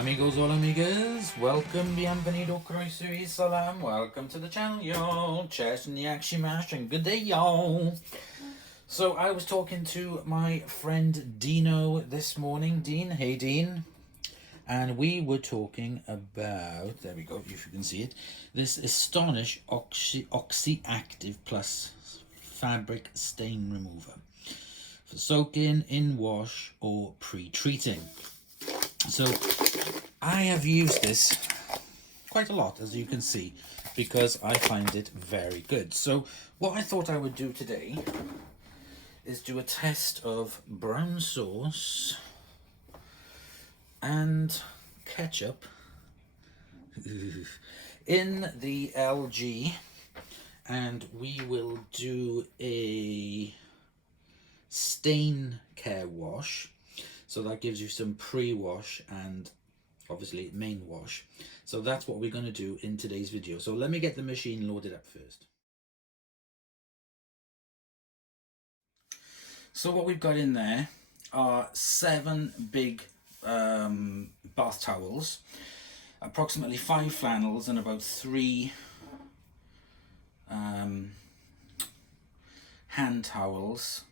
Hola amigos, hola amigas, welcome, bienvenido, croeso y salam, welcome to the channel y'all, chest and yak shimash and good day y'all. So I was talking to my friend Dino this morning. Dean, hey Dean. And we were talking about, there we go, if you can see it, this Astonish Oxy Active Plus fabric stain remover for soaking, in wash or pre-treating. So I have used this quite a lot, as you can see, because I find it very good. So what I thought I would do today is do a test of brown sauce and ketchup in the LG, and we will do a stain care wash. So that gives you some pre-wash and obviously main wash. So that's what we're going to do in today's video. So let me get the machine loaded up first. So what we've got in there are 7 big bath towels, approximately 5 flannels and about 3 hand towels,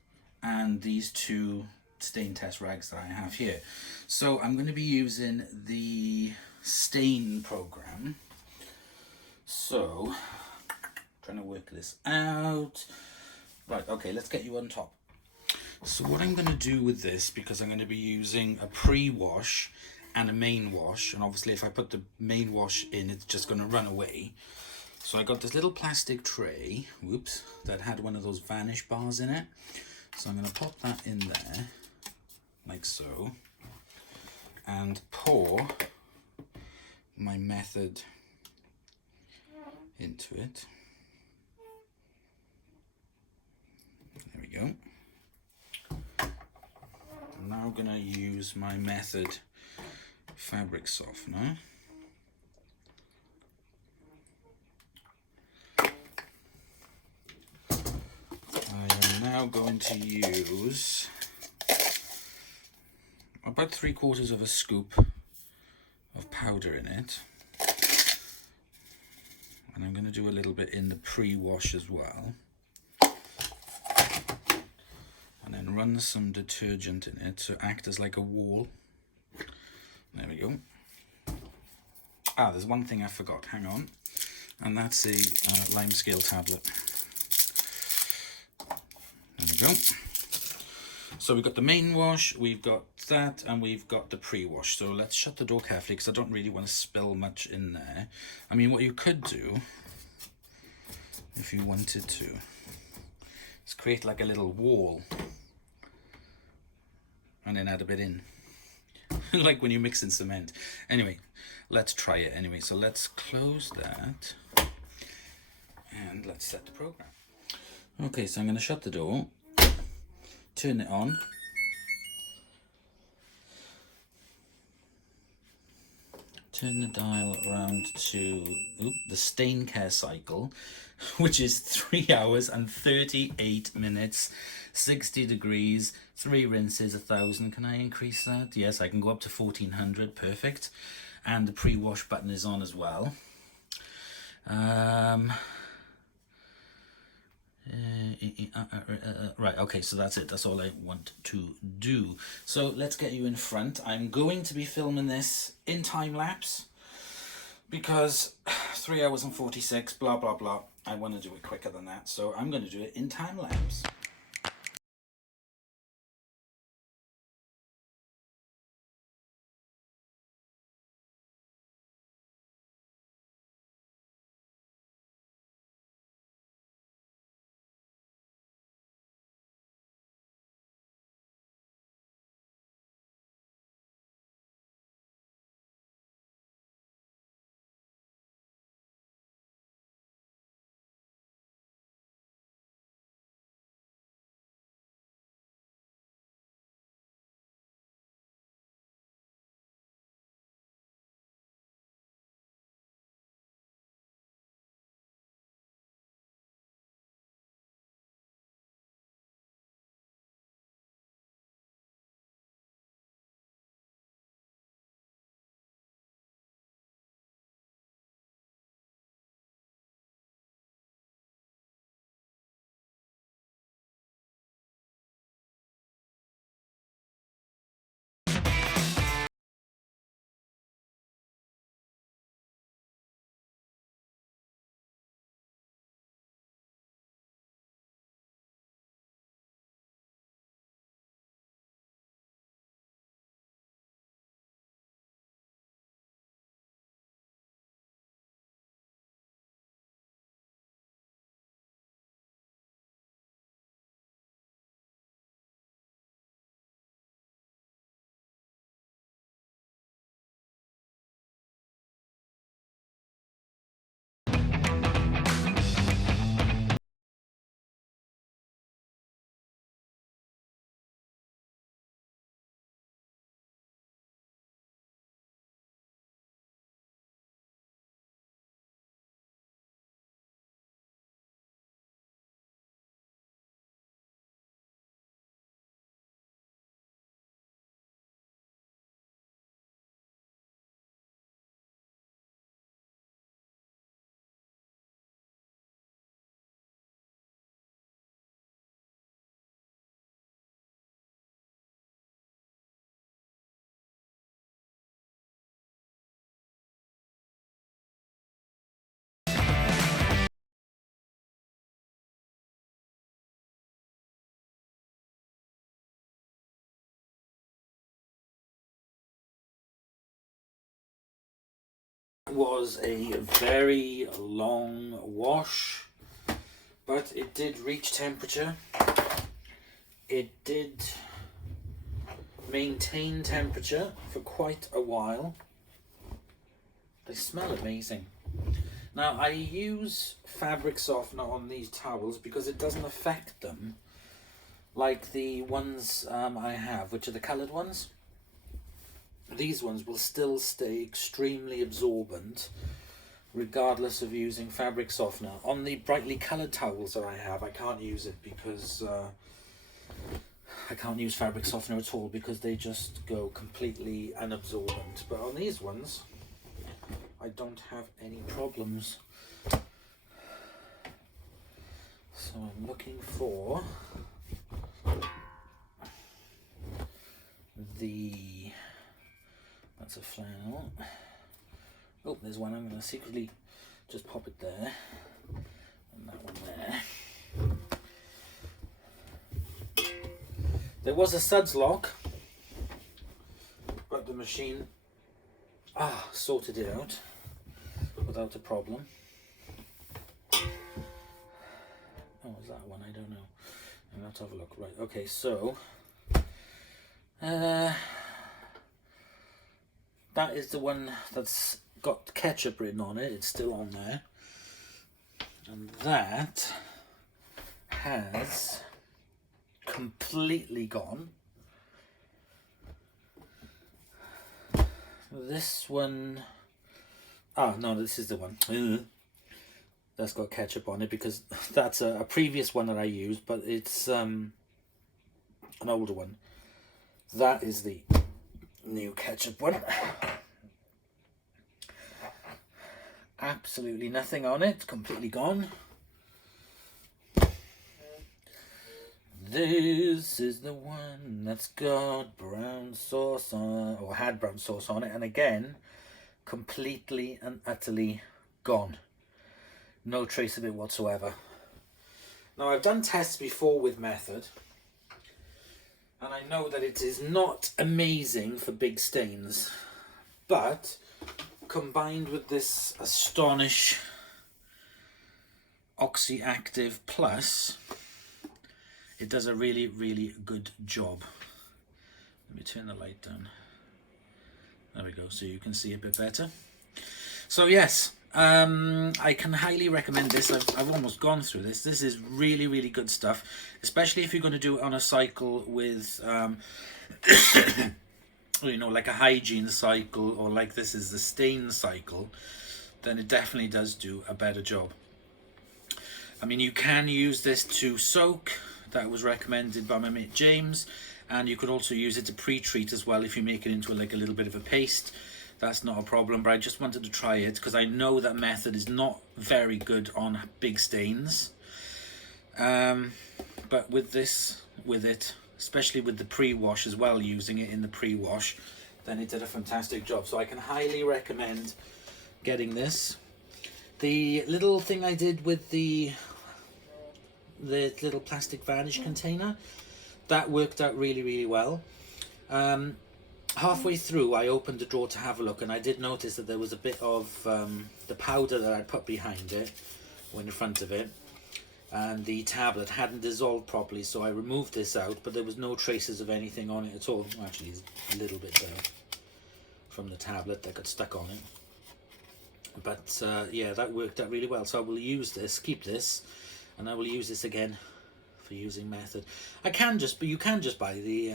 and these 2 stain test rags that I have here. So I'm going to be using the stain program. So trying to work this out. Right, okay, let's get you on top. So what I'm going to do with this, because I'm going to be using a pre-wash and a main wash, and obviously if I put the main wash in, it's just going to run away. So I got this little plastic tray, whoops, that had one of those vanish bars in it. So I'm going to pop that in there, like so, and pour my method into it. There we go. I'm now going to use my method fabric softener. I am now going to use about 3/4 of a scoop of powder in it, and I'm going to do a little bit in the pre-wash as well, and then run some detergent in it to act as like a wall. There we go. Ah, there's one thing I forgot, hang on, and that's a lime scale tablet. There we go. So we've got the main wash, we've got that, and we've got the pre-wash. So let's shut the door carefully because I don't really want to spill much in there. I mean, what you could do, if you wanted to, is create like a little wall and then add a bit in. Like when you mix in cement. Anyway, let's try it anyway. So let's close that and let's set the program. Okay, so I'm going to shut the door, turn it on, turn the dial around to the stain care cycle, which is 3 hours and 38 minutes, 60 degrees, 3 rinses, 1000. Can I increase that? Yes, I can go up to 1400. Perfect. And the pre-wash button is on as well. Right, okay, so that's it. That's all I want to do. So let's get you in front. I'm going to be filming this in time lapse because 3 hours and 46, blah blah blah. I want to do it quicker than that, so I'm going to do it in time lapse. was a very long wash, but it did reach temperature. It did maintain temperature for quite a while. They smell amazing. Now, I use fabric softener on these towels because it doesn't affect them like the ones I have, which are the coloured ones. These ones will still stay extremely absorbent regardless of using fabric softener. On the brightly coloured towels that I have, I can't use it because I can't use fabric softener at all because they just go completely unabsorbent. But on these ones, I don't have any problems. So I'm looking for the, that's a flannel. Oh, there's one. I'm going to secretly just pop it there, and that one there. There was a suds lock, but the machine sorted it out without a problem. Oh, is that one? I don't know. Let's have a look. Right, okay, so that is the one that's got ketchup written on it. It's still on there. And that has completely gone. This one, no, this is the one that's got ketchup on it, because that's a previous one that I used, but it's an older one. That is the new ketchup one. Absolutely nothing on it, completely gone. This is the one that's got brown sauce on, or had brown sauce on it, and again, completely and utterly gone. No trace of it whatsoever. Now, I've done tests before with Method, and I know that it is not amazing for big stains, but combined with this Astonish Oxy Active Plus, it does a really, really good job. Let me turn the light down. There we go, so you can see a bit better. So yes, I can highly recommend this. I've almost gone through this. This is really, really good stuff, especially if you're going to do it on a cycle with, you know, like a hygiene cycle, or like this is the stain cycle, then it definitely does do a better job. I mean, you can use this to soak. That was recommended by my mate James, and you could also use it to pre-treat as well if you make it into like a little bit of a paste. That's not a problem, but I just wanted to try it because I know that Method is not very good on big stains. But with this, especially with the pre-wash as well, using it in the pre-wash, then it did a fantastic job. So I can highly recommend getting this. The little thing I did with the little plastic vanish container, that worked out really, really well. Halfway through, I opened the drawer to have a look, and I did notice that there was a bit of the powder that I'd put behind it, or in the front of it, and the tablet hadn't dissolved properly, so I removed this out, but there was no traces of anything on it at all. Actually, there's a little bit there from the tablet that got stuck on it. But yeah, that worked out really well. So I will use this, keep this, and I will use this again for using Method. You can just buy the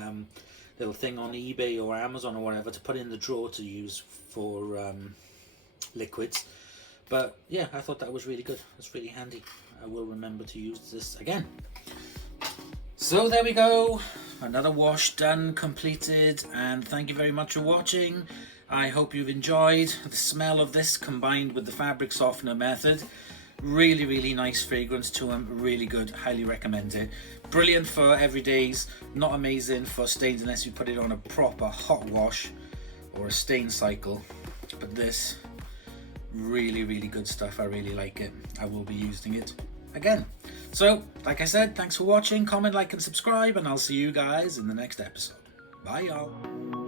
little thing on eBay or Amazon or whatever to put in the drawer to use for liquids. But yeah, I thought that was really good. It's really handy. I will remember to use this again. So there we go. Another wash done, completed, and thank you very much for watching. I hope you've enjoyed the smell of this combined with the fabric softener Method. Really, really nice fragrance to them. Really good. Highly recommend it. Brilliant for everydays. Not amazing for stains unless you put it on a proper hot wash or a stain cycle. But this, really, really good stuff. I really like it. I will be using it again. So, like I said, thanks for watching. Comment, like, and subscribe, and I'll see you guys in the next episode. Bye, y'all.